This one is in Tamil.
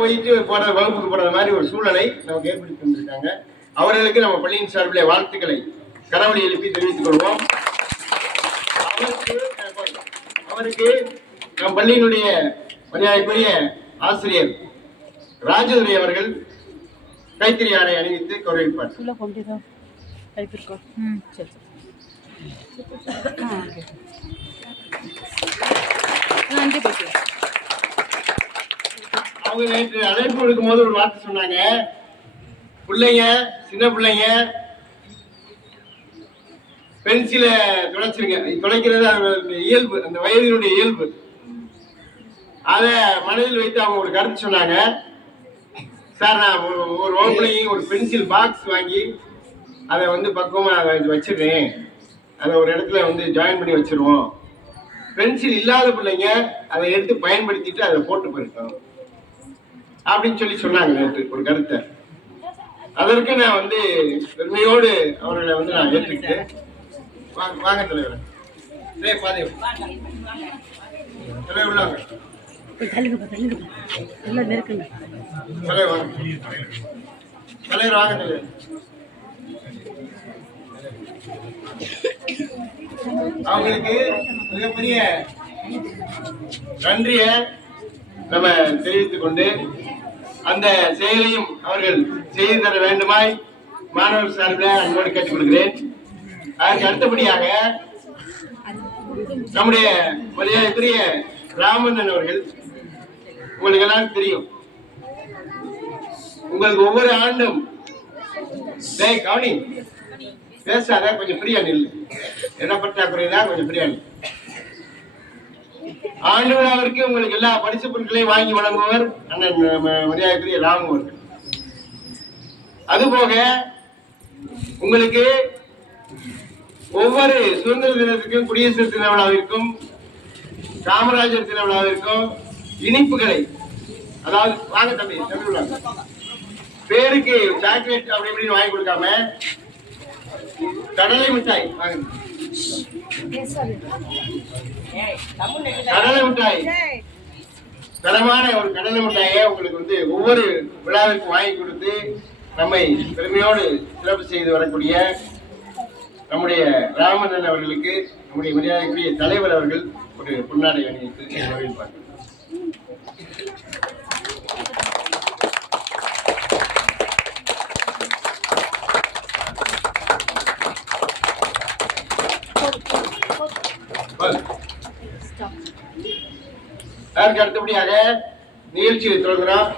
போயிட்டு வகுப்புக்கு போடுற மாதிரி ஒரு சூழலை நமக்கு ஏற்படுத்தி வந்திருக்காங்க. அவர்களுக்கு நம்ம பள்ளியின் சார்பில் வாழ்த்துக்களை கரவொலி எழுப்பி தெரிவித்துக் கொள்வோம். அவருக்கு நம் பள்ளியினுடைய மரியாதைக்குரிய ஆசிரியர் ராஜதுரை அவர்கள் கைத்தறி ஆடை அணிவித்து கௌரவிப்பார். அவங்க நேற்று அழைப்பு கொடுக்கும் போது ஒரு வார்த்தை சொன்னாங்க, பிள்ளைங்க சின்ன பிள்ளைங்க பென்சில துளைச்சிருங்க, துளைக்கிறது அந்த இயல்பு, அந்த வயதினுடைய இயல்பு. அதை மனதில் வைத்து அவங்க ஒரு கருத்து சொன்னாங்க. சார், நான் ஒரு வகுப்புலையும் ஒரு பென்சில் பாக்ஸ் வாங்கி அதை வந்து பக்குவமாக அதை வச்சிடுறேன், அதை ஒரு இடத்துல வந்து ஜாயின் பண்ணி வச்சிருவோம். பென்சில் இல்லாத பிள்ளைங்க அதை எடுத்து பயன்படுத்திட்டு அதை போட்டு போயிருக்கோம் அப்படின்னு சொல்லி சொன்னாங்க நேற்று ஒரு கருத்தை. அதற்கு நான் வந்து பெருமையோடு அவர்களை வந்து நான் ஏற்றுக்கிட்டேன். வாங்க தலைவர், தலைவர் உள்ளாங்க, தலைவர் வாங்க தலைவர். அவங்களுக்கு மிகப்பெரிய நன்றியை நம்ம தெரிவித்துக் கொண்டு அந்த செயலையும் அவர்கள் செய்து தர வேண்டுமாய் மாணவர் சார்பில் அன்போடு கேட்டுக் கொள்கிறேன். அதற்கு அடுத்தபடியாக நம்முடைய மரியாதைக்குரிய ராமண்ணன் அவர்கள், உங்களுக்கு எல்லாம் தெரியும், உங்களுக்கு ஒவ்வொரு ஆண்டும் கவனி பேசாத, கொஞ்சம் பிரியா நில், என்ன பற்றாக்குறைதான் கொஞ்சம் பிரியா நில். ஆண்டு விழாவிற்கு உங்களுக்கு எல்லா பரிசு பொருட்களையும் வாங்கி வழங்குவர் அண்ணன் மரியாதைக்குரிய ராமு அவர்கள். அதுபோக உங்களுக்கு ஒவ்வொரு சுதந்திர தினத்திற்கும், குடியரசு தின விழாவிற்கும், காமராஜர் தின விழாவிற்கும் இனிப்புகளை, அதாவது வாங்க தம்பி விழா பேருக்கு சாக்லேட் அப்படி இப்படின்னு வாங்கி கொடுக்காம கடலை மிட்டாய் வாங்க, கடலை மிட்டாய், தரமான ஒரு கடலை மிட்டாயை உங்களுக்கு வந்து ஒவ்வொரு விழாவிற்கும் வாங்கி கொடுத்து நம்மை பெருமையோடு சிறப்பு செய்து வரக்கூடிய நம்முடைய ராமண்ணன் அவர்களுக்கு நம்முடைய மரியாதைக்குரிய தலைவர் அவர்கள் ஒரு பொன்னாடை அணிவித்து வரவேற்பார்கள். அதற்கு அடுத்தபடியாக நிகழ்ச்சியை தொடங்குகிறோம்.